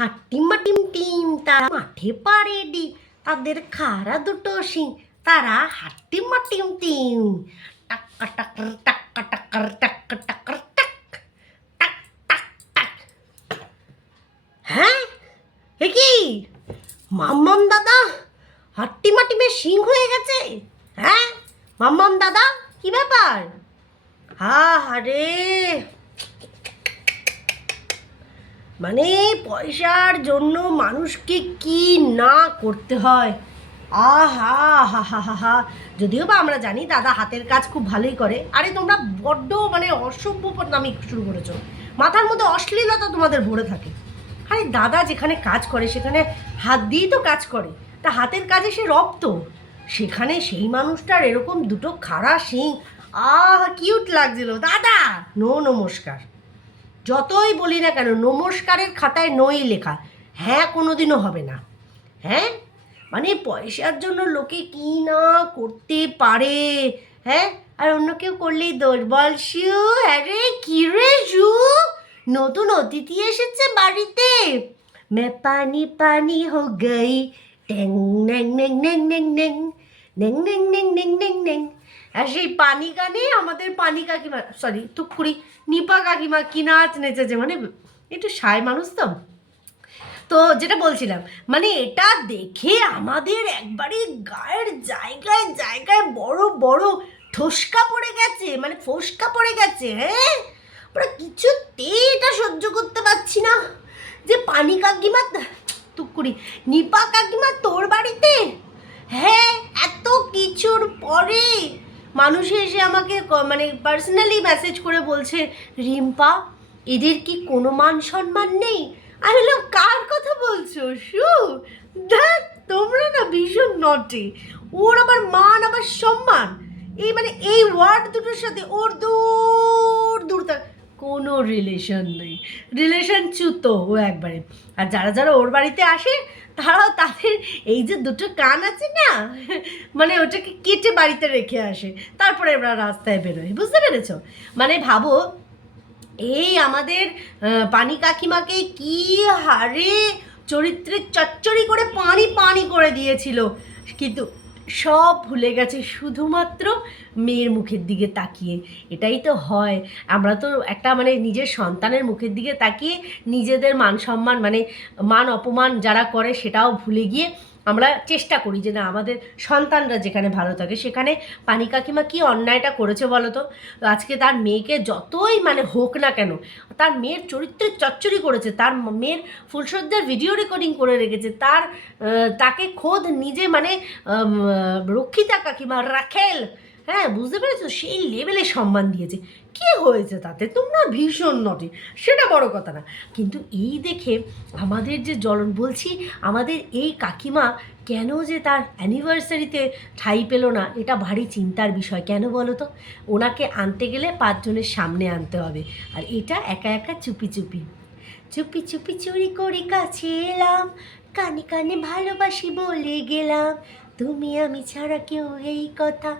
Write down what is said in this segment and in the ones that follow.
হাট্টিমা team team তারা মাঠে পারে ডিম, তাদের খাড়া দুটো শিং, তারা হাট্টিমা টিম টিম। টাক্কা টাক্কর টাক্কা টাক্কর টাক্কা টাক্কর টাক টাক টাক টাক। হ্যাঁ, এ কি মাম্মাম দাদা হাট্টিমা টিমের শিং হয়ে গেছে? হ্যাঁ মাম্মাম দাদা, কি ব্যাপার? আরে মানে পয়সার জন্য মানুষকে কি না করতে হয়। আহা হা হা হা হা। যদিও বা আমরা জানি দাদা হাতের কাজ খুব ভালোই করে। আরে তোমরা বড্ড মানে অসভ্য নামি শুরু করেছো, মাথার মধ্যে অশ্লীলতা তোমাদের ভরে থাকে। আরে দাদা যেখানে কাজ করে সেখানে হাত দিয়েই তো কাজ করে, তা হাতের কাজে সে রপ্ত, সেখানে সেই মানুষটার এরকম দুটো খাড়া শিং, কিউট লাগছিল দাদা। নো নমস্কার, যতই বলি না কেন নমস্কারের খাতায় নই লেখা, হ্যাঁ কোনোদিনও হবে না। হ্যাঁ মানে পয়সার জন্য লোকে কি না করতে পারে। হ্যাঁ, আর অন্য কেউ করলেই দোষ। বল শিউ, আরে কি রে শু, নতুন অতিথি এসেছে বাড়িতে। মে পানি পানি হো গই, ট্যাং ন্যাং ন্যাং ন্যাং ন্যাং ন্যাং ন্যাং ন্যাং ন্যাং ন্যাং ন্যাং ন্যাং। আর সেই পানি গানে আমাদের পানি কাকিমা, সরি টুকুরি নিপা কাকিমা কি নাচ নেচেছে, মানে একটু সায় মানুষ তো। তো যেটা বলছিলাম, মানে এটা দেখে আমাদের একবারে গায়ের জায়গায় জায়গায় বড় বড় ঠোসকা পড়ে গেছে, মানে ফোসকা পড়ে গেছে। হ্যাঁ, আমরা কিছুতেই এটা সহ্য করতে পারছি না যে পানি কাকিমা, টুকুরি নিপা কাকিমা তোর বাড়িতে। হ্যাঁ, এত কিছুর পরে মানুষ এসে আমাকে মানে পার্সোনালি মেসেজ করে বলছে, রিম্পা এদের কি কোনো মান সম্মান নেই? আমি বললাম কার কথা বলছো শু? দেখ তোমরা না ভীষণ নটে। ওর আবার মান আবার সম্মান, এই মানে এই ওয়ার্ড দুটোর সাথে ওর দূর দূর কোনো রিলেশন নেই। রিলেশন চ্যুতো ও একবারে। আর যারা যারা ওর বাড়িতে আসে তারাও তাদের এই যে দুটো কান আছে না, মানে ওটাকে কেটে বাড়িতে রেখে আসে, তারপরে ওরা রাস্তায় বেরোয়। বুঝতে পেরেছো? মানে ভাবো এই আমাদের পানি কাকিমাকে কি হারে চরিত্রের চচ্চড়ি করে পানি পানি করে দিয়েছিল, কিন্তু সব ভুলে গেছে শুধুমাত্র মেয়ের মুখের দিকে তাকিয়ে। এটাই তো হয়, আমরা তো একটা মানে নিজের সন্তানের মুখের দিকে তাকিয়ে নিজেদের মান সম্মান মানে মান অপমান যারা করে সেটাও ভুলে গিয়ে আমরা চেষ্টা করি যে না আমাদের সন্তানরা যেখানে ভালো থাকে। সেখানে পানি কাকিমা কী অন্যায়টা করেছে বলো তো? আজকে তার মেয়েকে যতই মানে হোক না কেন, তার মেয়ের চরিত্রের চচ্চড়ি করেছে, তার মেয়ের ফুলসজ্জার ভিডিও রেকর্ডিং করে রেখেছে, তাকে খোদ নিজে মানে রক্ষিতা কাকিমা রাখেল, হ্যাঁ বুঝতে পেরেছো, সেই লেভেলে সম্মান দিয়েছে। কি হয়েছে তাতে? তোমরা ভীষণ নটি, সেটা বড় কথা না, কিন্তু এই দেখে আমাদের যে জ্বলন, বলছি আমাদের এই কাকিমা কেন যে তার অ্যানিভার্সারিতে ঠাঁই পেল না, এটা ভারী চিন্তার বিষয়। কেন বলো তো? ওনাকে আনতে গেলে 5 জনের সামনে আনতে হবে, আর এটা একা একা চুপি চুপি চুপি চুপি চুরি করে কাছে এলাম, কানে কানে ভালোবাসি বলে গেলাম, তুমি আমি ছাড়া কেউ এই কথা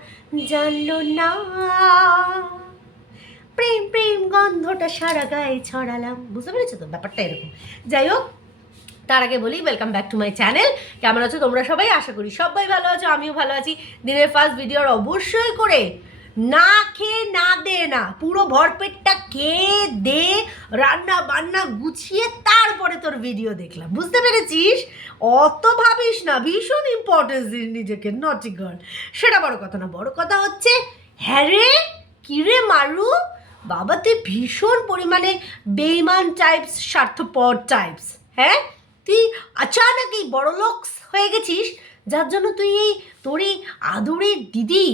জানলো না, প্রেম প্রেম গন্ধটা সারা গায়ে ছড়ালাম। বুঝতে পেরেছো তো ব্যাপারটা এরকম। যাই হোক, তার আগে বলি welcome back to my channel. কেমন আছো তোমরা সবাই? আশা করি সবাই ভালো আছো, আমিও ভালো আছি। দিনের ফার্স্ট ভিডিওর অবশ্যই করে না খেয়ে না দে না, পুরো ভরপেটটা খেয়ে দে, রান্না বান্না গুছিয়ে তারপরে তোর ভিডিও দেখলাম। বুঝতে পেরেছিস? অত ভাবিস না, ভীষণ ইম্পর্টেন্স দিস নিজেকে, নটি গার্ল। সেটা বড় কথা না, বড় কথা হচ্ছে হ্যাঁ রে কিরে মারু বাবা, তুই ভীষণ পরিমাণে বেইমান টাইপস, স্বার্থপর টাইপস। হ্যাঁ, তুই আচানক এই বড় লোকস হয়ে গেছিস, যার জন্য তুই এই তোর এই আদরের দিদি,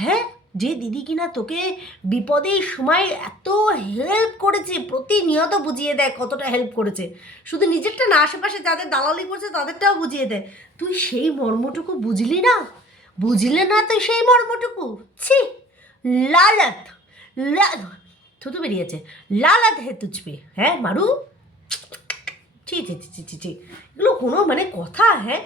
হ্যাঁ যে দিদি কিনা তোকে বিপদের সময় এত হেল্প করেছে, প্রতিনিয়ত বুঝিয়ে দেয় কতটা হেল্প করেছে, শুধু নিজেরটা না আশেপাশে যাদের দালালি করছে তাদেরটাও বুঝিয়ে দেয়, তুই সেই মর্মটুকু বুঝলি না? বুঝলে না তুই সেই মর্মটুকু? ছি, লালত থুতু বেরিয়েছে, লালত হে তুঝপে। হ্যাঁ মারু, ছি ছি ছি ছি ছি, এগুলো কোনো মানে কথা? হ্যাঁ,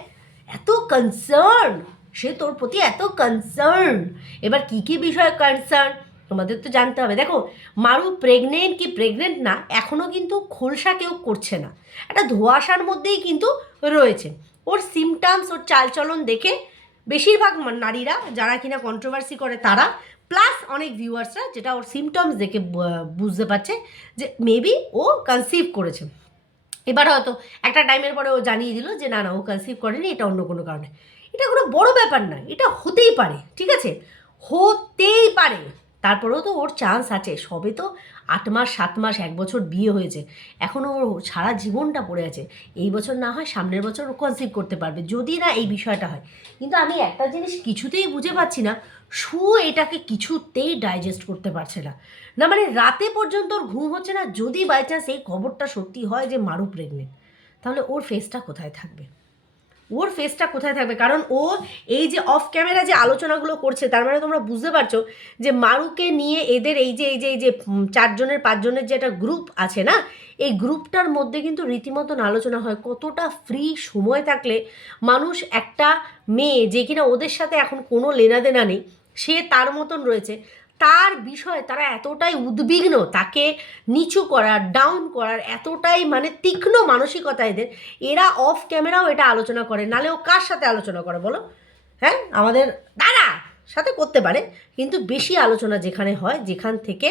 এত কনসার্ন সে তোর প্রতি, এত কনসার্ন। এবার কী কী বিষয়ে কনসার্ন তোমাদের তো জানতে হবে। দেখো মারু প্রেগনেন্ট কি প্রেগনেন্ট না এখনও কিন্তু খোলসা কেউ করছে না, একটা ধোঁয়াশার মধ্যেই কিন্তু রয়েছে। ওর সিমটামস ওর চালচলন দেখে বেশিরভাগ নারীরা যারা কিনা কন্ট্রোভার্সি করে তারা প্লাস অনেক ভিউয়ার্সরা যেটা ওর সিমটমস দেখে বুঝতে পারছে যে মেবি ও কনসিভ করেছে। এবার হয়তো একটা টাইমের পরে ও জানিয়ে দিল যে না না ও কনসিভ করেনি, এটা অন্য কোনো কারণে। এটা কোনো বড় ব্যাপার না, এটা হতেই পারে, ঠিক আছে, হতেই পারে। তারপরেও তো ওর চান্স আছে, সবে তো 8 মাস 7 মাস 1 বছর বিয়ে হয়েছে, এখনও ওর সারা জীবনটা পড়ে আছে। এই বছর না হয় সামনের বছর ও কনসিভ করতে পারবে যদি না এই বিষয়টা হয়। কিন্তু আমি একটা জিনিস কিছুতেই বুঝে পাচ্ছি না, এটাকে কিছুতেই ডাইজেস্ট করতে পারছে না। না মানে রাতে পর্যন্ত ওর ঘুম হচ্ছে না। যদি বাই চান্স এই খবরটা সত্যি হয় যে মারু প্রেগনেন্ট, তাহলে ওর ফেসটা কোথায় থাকবে? ওর ফেসটা কোথায় থাকবে? কারণ ও এই যে অফ ক্যামেরা যে আলোচনাগুলো করছে, তার মানে তোমরা বুঝতে পারছো যে মারুকে নিয়ে এদের এই যে 4 জনের 5 জনের যে একটা গ্রুপ আছে না, এই গ্রুপটার মধ্যে কিন্তু রীতিমতন আলোচনা হয়। কতটা ফ্রি সময় থাকলে মানুষ একটা মেয়ে যে কিনা ওদের সাথে এখন কোনো লেনাদেনা নেই, সে তার মতন রয়েছে, তার বিষয়ে তারা এতটাই উদ্বিগ্ন, তাকে নিচু করার ডাউন করার এতটাই মানে তীক্ষ্ণ মানসিকতা এদের। এরা অফ ক্যামেরাও এটা আলোচনা করে, নালে ও কার সাথে আলোচনা করে বলো? হ্যাঁ, আমাদের দাদা সাথে করতে পারে, কিন্তু বেশি আলোচনা যেখানে হয়, যেখান থেকে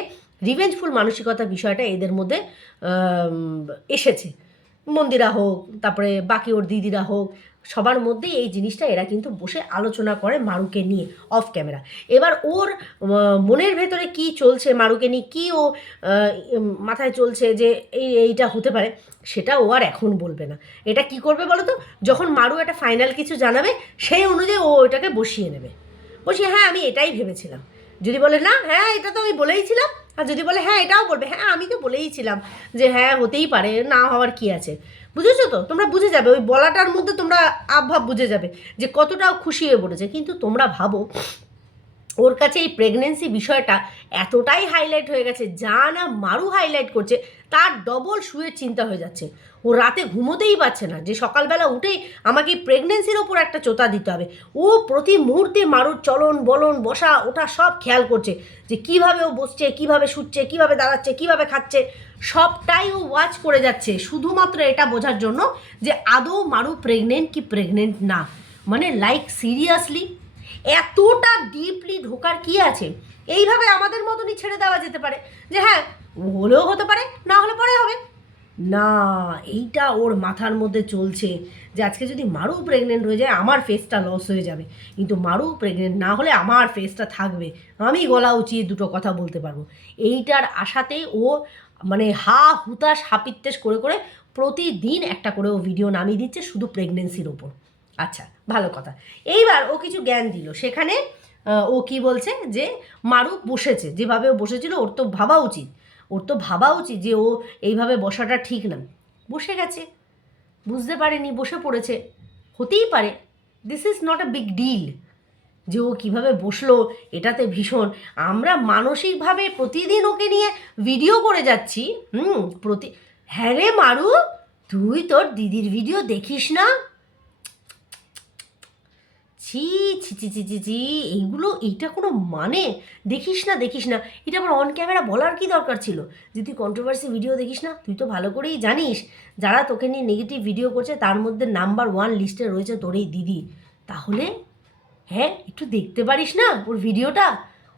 রিভেঞ্জফুল মানসিকতা বিষয়টা এদের মধ্যে এসেছে, মন্দিরা হোক, তারপরে বাকি ওর দিদিরা হোক, সবার মধ্যেই এই জিনিসটা এরা কিন্তু বসে আলোচনা করে মারুকে নিয়ে অফ ক্যামেরা। এবার ওর মনের ভেতরে কি চলছে মারুকে নিয়ে, কী ও মাথায় চলছে যে এইটা হতে পারে, সেটা ও আর এখন বলবে না। এটা কি করবে বলো তো? যখন মারু একটা ফাইনাল কিছু জানাবে সেই অনুযায়ী ও ওইটাকে বসিয়ে নেবে, বসিয়ে হ্যাঁ আমি এটাই ভেবেছিলাম। যদি বলে না হ্যাঁ এটা তো আমি বলেইছিলাম, আর যদি বলে হ্যাঁ এটাও বলবে হ্যাঁ আমি তো বলেইছিলাম যে হ্যাঁ হতেই পারে, না হওয়ার কি আছে। বুঝেছো তো? তোমরা বুঝে যাবে ওই বলাটার মধ্যে, তোমরা আবভাব বুঝে যাবে যে কতটাও খুশি হয়ে পড়েছে। কিন্তু তোমরা ভাবো ওর কাছে এই প্রেগনেন্সি বিষয়টা এতটাই হাইলাইট হয়ে গেছে, যা না মারু হাইলাইট করছে তার ডবল শুয়ের চিন্তা হয়ে যাচ্ছে। ও রাতে ঘুমোতেই পারছে না যে সকালবেলা উঠেই আমাকে প্রেগনেন্সির ওপর একটা চোতা দিতে হবে। ও প্রতি মুহূর্তে মারুর চলন বলন বসা ওটা সব খেয়াল করছে, যে কিভাবে ও বসছে, কিভাবে শুচ্ছে, কিভাবে দাঁড়াচ্ছে, কিভাবে খাচ্ছে, সবটাই ও ওয়াচ করে যাচ্ছে শুধুমাত্র এটা বোঝার জন্য যে আদৌ মারু প্রেগনেন্ট কি প্রেগনেন্ট না। মানে লাইক সিরিয়াসলি এতটা ডিপলি ঢোকার কি আছে? এইভাবে আমাদের মতনই ছেড়ে দেওয়া যেতে পারে যে হ্যাঁ হলেও হতে পারে, না হলে পরে হবে। না, এইটা ওর মাথার মধ্যে চলছে যে আজকে যদি মারু প্রেগনেন্ট হয়ে যায় আমার ফেসটা লস হয়ে যাবে, কিন্তু মারু প্রেগনেন্ট না হলে আমার ফেসটা থাকবে, আমি গলা উঁচিয়ে দুটো কথা বলতে পারবো। এইটার আশাতেই ও মানে হা হুতাশ হাপিত্তেশ করে করে প্রতিদিন একটা করে ও ভিডিও নামিয়ে দিচ্ছে শুধু প্রেগনেন্সির ওপর। আচ্ছা ভালো কথা, এইবার ও কিছু জ্ঞান দিল সেখানে। ও কি বলছে যে মারু বসেছে যেভাবে ও বসেছিল, ওর তো ভাবা উচিত, যে ও এইভাবে বসাটা ঠিক না। বসে গেছে, বুঝতে পারেনি, বসে পড়েছে, হতেই পারে, this is not a big deal. যে ও কীভাবে বসলো এটাতে ভীষণ আমরা মানসিকভাবে প্রতিদিন ওকে নিয়ে ভিডিও করে যাচ্ছি। হ্যাঁ রে মারু, তুই তোর দিদির ভিডিও দেখিস না? ছি ছি ছি ছি ছি ছি, এইগুলো এইটা কোনো মানে? দেখিস না এটা আবার অন ক্যামেরা বলার কি দরকার ছিল? যে তুই কন্ট্রোভার্সি ভিডিও দেখিস না? তুই তো ভালো করেই জানিস যারা তোকে নিয়ে নেগেটিভ ভিডিও করছে তার মধ্যে নাম্বার 1 লিস্টে রয়েছে তোর এই দিদি। তাহলে হ্যাঁ একটু দেখতে পারিস না ওর ভিডিওটা?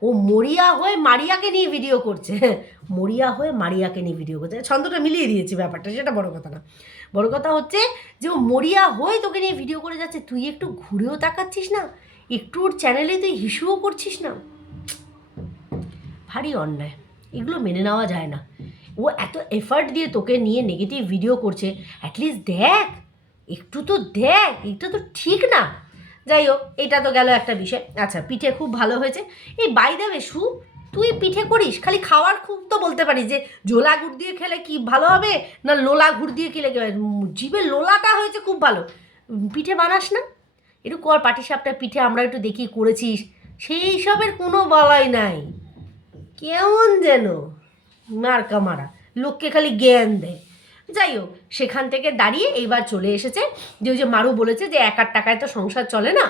ও মরিয়া হয়ে মারিয়াকে নিয়ে ভিডিও করছে, মরিয়া হয়ে মারিয়াকে নিয়ে ভিডিও করছে, ছন্দটা মিলিয়ে দিয়েছি ব্যাপারটা, সেটা বড় কথা না। বড় কথা হচ্ছে যে ও মরিয়া হয়ে তোকে নিয়ে ভিডিও করে যাচ্ছে, তুই একটু ঘুরেও তাকাচ্ছিস না, একটু ওর চ্যানেলে তুই হিসুও করছিস না। ভারী অন্যায়, এগুলো মেনে নেওয়া যায় না। ও এত এফার্ট দিয়ে তোকে নিয়ে নেগেটিভ ভিডিও করছে, অ্যাটলিস্ট দেখ, একটু তো দেখ, এটা তো ঠিক না। যাই হোক, এটা তো গেল একটা বিষয়। আচ্ছা পিঠে খুব ভালো হয়েছে। এই বাই দ্য ওয়ে সু, তুই পিঠে করিস খালি খাওয়ার খুব তো বলতে পারিস যে জোলা গুড় দিয়ে খেলে কি ভালো হবে না লোলা গুড় দিয়ে খেলে কি, জিভে লোলাটা হয়েছে খুব ভালো, পিঠে বানাস না? একটু কর পাটিসাপটা পিঠে আমরা একটু দেখি করেছিস, সেই সবের কোনো বলাই নাই। কেমন যেন মার্কা মারা, লোককে খালি জ্ঞান দেয়। যাই হোক, সেখান থেকে দাঁড়িয়ে এইবার চলে এসেছে যে ওই যে মারু বলেছে যে 1 টাকায় তো সংসার চলে না,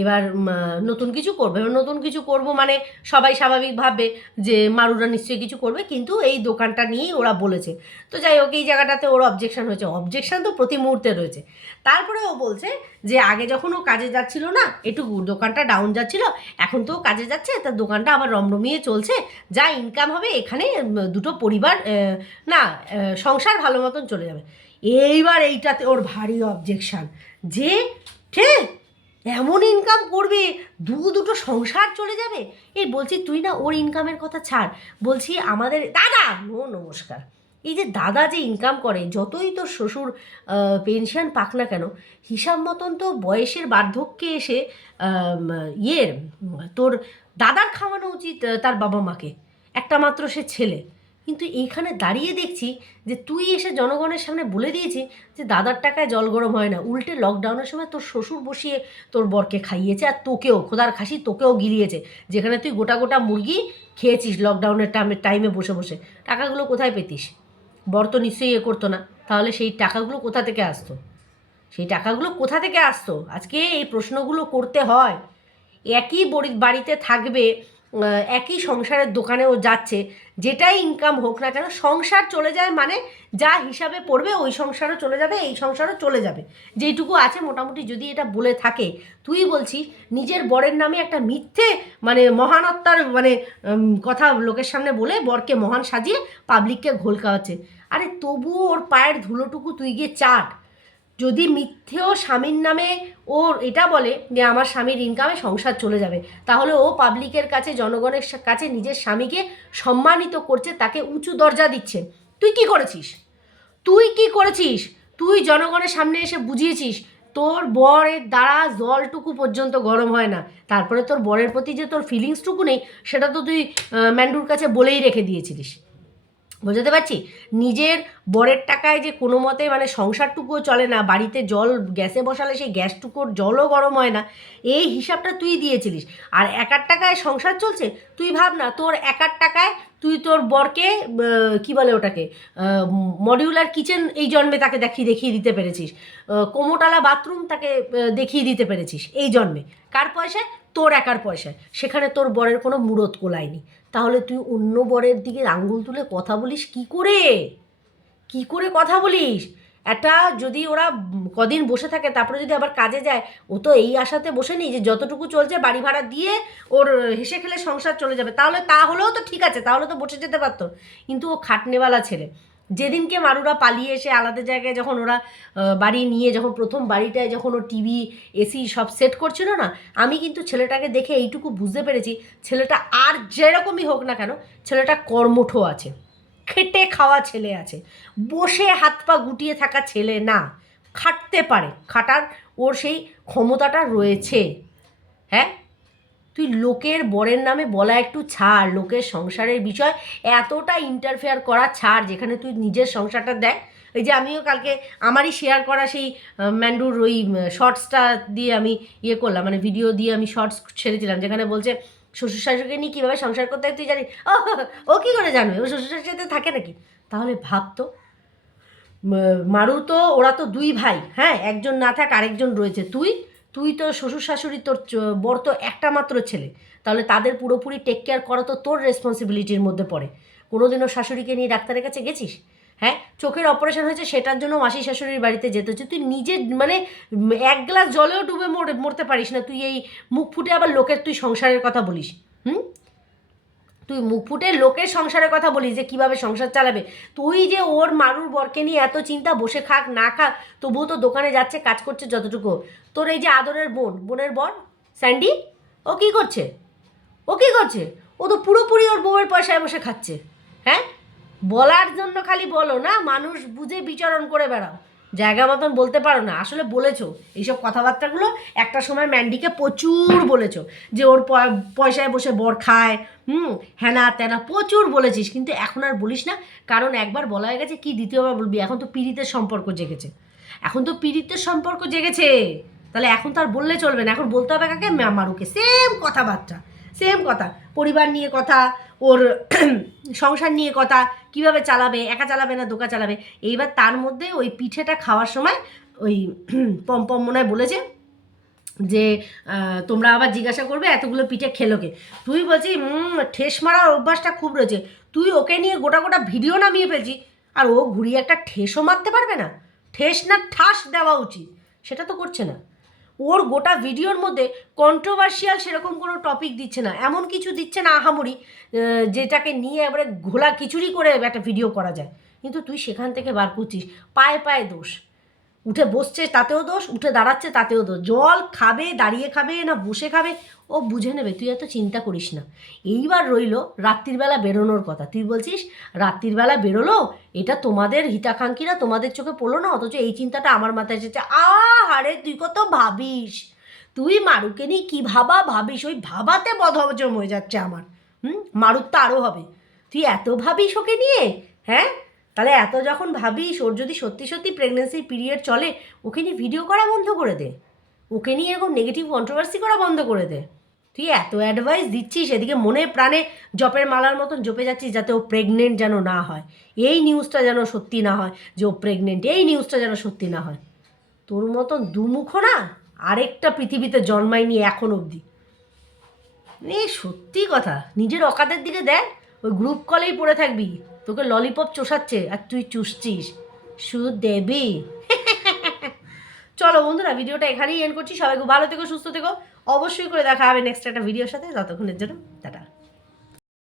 এবার নতুন কিছু করবে, নতুন কিছু করব মানে সবাই স্বাভাবিক ভাববে যে মারুরা নিশ্চয়ই কিছু করবে, কিন্তু এই দোকানটা নিয়েই ওরা বলেছে। তো যাই হোক, এই জায়গাটাতে ওর অবজেকশন হয়েছে, অবজেকশন তো প্রতি মুহূর্তে রয়েছে। তারপরে ও বলছে যে আগে যখন ও কাজে যাচ্ছিল না, একটু দোকানটা ডাউন যাচ্ছিল, এখন তো ও কাজে যাচ্ছে, তার দোকানটা আবার রমরমিয়ে চলছে, যা ইনকাম হবে এখানে দুটো পরিবার না সংসার ভালো মতন চলে যাবে। এইবার এইটাতে ওর ভারী অবজেকশান যে ঠিক এমন ইনকাম করবে দুটো সংসার চলে যাবে। এই বলছি তুই না ওর ইনকামের কথা ছাড়, বলছি আমাদের দাদা নমস্কার, এই যে দাদা যে ইনকাম করে, যতই তোর শ্বশুর পেনশন পাক না কেন, হিসাব মতন তো বয়সের বার্ধক্যে এসে ইয়ের তোর দাদার খাওয়ানো উচিত তার বাবা মাকে, একটা মাত্র সে ছেলে। কিন্তু এইখানে দাঁড়িয়ে দেখছি যে তুই এসে জনগণের সামনে বলে দিয়েছি যে দাদার টাকায় জল গরম হয় না, উল্টে লকডাউনের সময় তোর শ্বশুর বসিয়ে তোর বরকে খাইয়েছে, আর তোকেও খোদার খাসি তোকেও গিলিয়েছে, যেখানে তুই গোটা গোটা মুরগি খেয়েছিস লকডাউনের টাইমে বসে বসে। টাকাগুলো কোথায় পেতিস? বর তো নিশ্চয়ই করতো না, তাহলে সেই টাকাগুলো কোথা থেকে আসতো? সেই টাকাগুলো কোথা থেকে আসতো? আজকে এই প্রশ্নগুলো করতে হয়। একই বাড়িতে থাকবে, একই সংসারের দোকানেও যাচ্ছে, যেটাই ইনকাম হোক না কেন সংসার চলে যায়, মানে যা হিসাবে পড়বে ওই সংসারও চলে যাবে, এই সংসারও চলে যাবে, যেইটুকু আছে মোটামুটি। যদি এটা বলে থাকে, তুই বলছিস নিজের বরের নামে একটা মিথ্যে মানে মহানত্তার মানে কথা লোকের সামনে বলে বরকে মহান সাজিয়ে পাবলিককে ঘোল খাওয়াচ্ছে। আরে তবুও ওর পায়ের ধুলোটুকু তুই গিয়ে চাট। যদি মিথ্যেও স্বামীর নামে ওর এটা বলে যে আমার স্বামীর ইনকামে সংসার চলে যাবে, তাহলে ও পাবলিকের কাছে জনগণের কাছে নিজের স্বামীকে সম্মানিত করছে, তাকে উঁচু দরজা দিচ্ছে। তুই কি করেছিস? তুই কি করেছিস? তুই জনগণের সামনে এসে বুঝিয়েছিস তোর বরের দ্বারা জলটুকু পর্যন্ত গরম হয় না। তারপরে তোর বরের প্রতি যে তোর ফিলিংসটুকু নেই, সেটা তো তুই ম্যান্ডুর কাছে বলেই রেখে দিয়েছিলিস। বোঝাতে পারছি? নিজের বরের টাকায় যে কোনো মতে মানে সংসারটুকুও চলে না, বাড়িতে জল গ্যাসে বসালে সেই গ্যাসটুকুর জলও গরম হয় না, এই হিসাবটা তুই দিয়েছিলিস। আর একার টাকায় সংসার চলছে, তুই ভাব না তোর একার টাকায় তুই তোর বরকে কী বলে ওটাকে মডিউলার কিচেন এই জন্মে তাকে দেখিয়ে দিতে পেরেছিস, কোমোটালা বাথরুম তাকে দেখিয়ে দিতে পেরেছিস এই জন্মে। কার পয়সায়? তোর একার পয়সায়। সেখানে তোর বরের কোনো মুরত কোলায়নি। তাহলে তুই অন্য বরের দিকে আঙ্গুল তুলে কথা বলিস কি করে? কি করে কথা বলিস? একটা যদি ওরা কদিন বসে থাকে তারপরে যদি আবার কাজে যায়, ও তো এই আশাতে বসে নেই যে যতটুকু চলছে বাড়ি ভাড়া দিয়ে ওর হেসে খেলে সংসার চলে যাবে। তাহলেও তো ঠিক আছে, তাহলে তো বসে যেতে পারতো। কিন্তু ও খাটনেওয়ালা ছেলে। যেদিনকে মারুরা পালিয়ে এসে আলাদা জায়গায় যখন ওরা বাড়ি নিয়ে যখন প্রথম বাড়িটায় যখন ও টিভি এসি সব সেট করছিল না, আমি কিন্তু ছেলেটাকে দেখে এইটুকু বুঝতে পেরেছি, ছেলেটা আর যেরকমই হোক না কেন ছেলেটা কর্মঠ আছে, খেটে খাওয়া ছেলে আছে, বসে হাত পা গুটিয়ে থাকা ছেলে না, খাটতে পারে, খাটার ওর সেই ক্ষমতাটা রয়েছে। হ্যাঁ, তুই লোকের বরের নামে বলা একটু ছাড়, লোকের সংসারের বিষয় এতটা ইন্টারফেয়ার করা ছাড়, যেখানে তুই নিজের সংসারটা দেখ। এই যে আমিও কালকে আমারই শেয়ার করা সেই ম্যান্ডুর ওই শর্টসটা দিয়ে আমি ইয়ে করলাম, মানে ভিডিও দিয়ে আমি শর্টস ছেড়েছিলাম, যেখানে বলছে শ্বশুর শাশুড়িকে নিয়ে কীভাবে সংসার করতে হয় তুই জানিস। ও কী করে জানবে? ও শ্বশুর শাশুড়ির সাথে থাকে নাকি? তাহলে ভাবতো মারু তো ওরা তো দুই ভাই, হ্যাঁ, একজন না থাক আরেকজন রয়েছে। তুই তো শ্বশুর শাশুড়ি, তোর বর তো একটা মাত্র ছেলে, তাহলে তাদের পুরোপুরি টেক কেয়ার করা তো তোর রেসপন্সিবিলিটির মধ্যে পড়ে। কোনোদিনও শাশুড়িকে নিয়ে ডাক্তারের কাছে গেছিস? হ্যাঁ, চোখের অপারেশন হয়েছে সেটার জন্য মাসি শাশুড়ির বাড়িতে যেতে হচ্ছে। তুই নিজে মানে এক গ্লাস জলেও ডুবে মরতে পারিস না, তুই এই মুখ ফুটে আবার লোকের তুই সংসারের কথা বলিস। তুই মুখ ফুটে লোকের সংসারের কথা বলিস যে কীভাবে সংসার চালাবে। তুই যে ওর মারুর বরকে নিয়ে এত চিন্তা, বসে খাক না খাক তবুও তো দোকানে যাচ্ছে, কাজ করছে যতটুকু। তোর এই যে আদরের বোনের বর স্যান্ডি, ও কী করছে? ও তো পুরোপুরি ওর বউয়ের পয়সায় বসে খাচ্ছে। হ্যাঁ, বলার জন্য খালি বলো না, মানুষ বুঝে বিচরণ করে বেড়াও, জায়গা মতন বলতে পারো না। আসলে বলেছো এইসব কথাবার্তাগুলো একটা সময় ম্যান্ডিকে প্রচুর বলেছো যে ওর পয়সায় বসে বর খায়, হ্যানা ত্যানা প্রচুর বলেছিস, কিন্তু এখন আর বলিস না, কারণ একবার বলা হয়ে গেছে, কি দ্বিতীয়বার বলবি? এখন তো পীড়িতের সম্পর্ক জেগেছে, তাহলে এখন তো আর বললে চলবে না, এখন বলতে হবে কাকে? মারুকে। সেম কথাবার্তা, সেম কথা, পরিবার নিয়ে কথা, ওর সংসার নিয়ে কথা, কিভাবে চালাবে, একা চালাবে না দোকা চালাবে। এইবার তার মধ্যে ওই পিঠেটা খাওয়ার সময় ওই পম্পম মনে হয় বলেছে যে তোমরা আবার জিজ্ঞাসা করবে এতগুলো পিঠে খেলো কে। তুই বলছি ঠেস মারার অভ্যাসটা খুব রয়েছে, তুই ওকে নিয়ে গোটা গোটা ভিডিও নামিয়ে ফেলছি, আর ও ঘুরিয়ে একটা ঠেসও মারতে পারবে না? ঠেস না ঠাস দেওয়া উচিত, সেটা তো করছে না। ওর গোটা ভিডিওর মধ্যে কন্ট্রোভার্সিয়াল সেরকম কোনো টপিক দিচ্ছে না, এমন কিছু দিচ্ছে না আহামরি যেটাকে নিয়ে এবারে ঘোলা খিচুড়ি করে একটা ভিডিও করা যায়। কিন্তু তুই সেখান থেকে বার করছিস পায়ে পায়ে দোষ, উঠে বসছে তাতেও দোষ, উঠে দাঁড়াচ্ছে তাতেও দোষ, জল খাবে দাঁড়িয়ে খাবে না বসে খাবে ও বুঝে নেবে, তুই এত চিন্তা করিস না। এইবার রইল রাত্রিবেলা বেরোনোর কথা, তুই বলছিস রাত্রিবেলা বেরোলো, এটা তোমাদের হিতাকাঙ্ক্ষীরা তোমাদের চোখে পড়লো না, অথচ এই চিন্তাটা আমার মাথায় এসেছে। আরে তুই কত ভাবিস, তুই মারুকে নিয়ে কী ভাবিস, ওই ভাবাতে বদহজম হয়ে যাচ্ছে আমার। মারুর তো আরও হবে, তুই এত ভাবিস ওকে নিয়ে? হ্যাঁ, তাহলে এত যখন ভাবিস, ওর যদি সত্যি সত্যি প্রেগনেন্সি পিরিয়ড চলে, ওকে নিয়ে ভিডিও করা বন্ধ করে দে, ওকে নিয়ে এরকম নেগেটিভ কন্ট্রোভার্সি করা বন্ধ করে দে। তুই এত অ্যাডভাইস দিচ্ছিস, এদিকে মনে প্রাণে জপের মালার মতন জপে যাচ্ছিস যাতে ও প্রেগনেন্ট যেন না হয়, এই নিউজটা যেন সত্যি না হয় যে ও প্রেগনেন্ট, এই নিউজটা যেন সত্যি না হয়। তোর মতন দুমুখো না আরেকটা পৃথিবীতে জন্মায়নি এখন অবধি। সত্যি কথা, নিজের অকাতের দিকে দেখ, ওই গ্রুপ কলেই পড়ে থাকবি, তোকে ললিপপ চষাচ্ছে আর তুই চুষছিস, শুধু দেবি। চলো বন্ধুরা, ভিডিওটা এখানেই এন্ড করছি, সবাই খুব ভালো থেকো সুস্থ থেকো, অবশ্যই করে দেখা হবে নেক্সট একটা ভিডিওর সাথে, ততক্ষণের জন্য টাটা।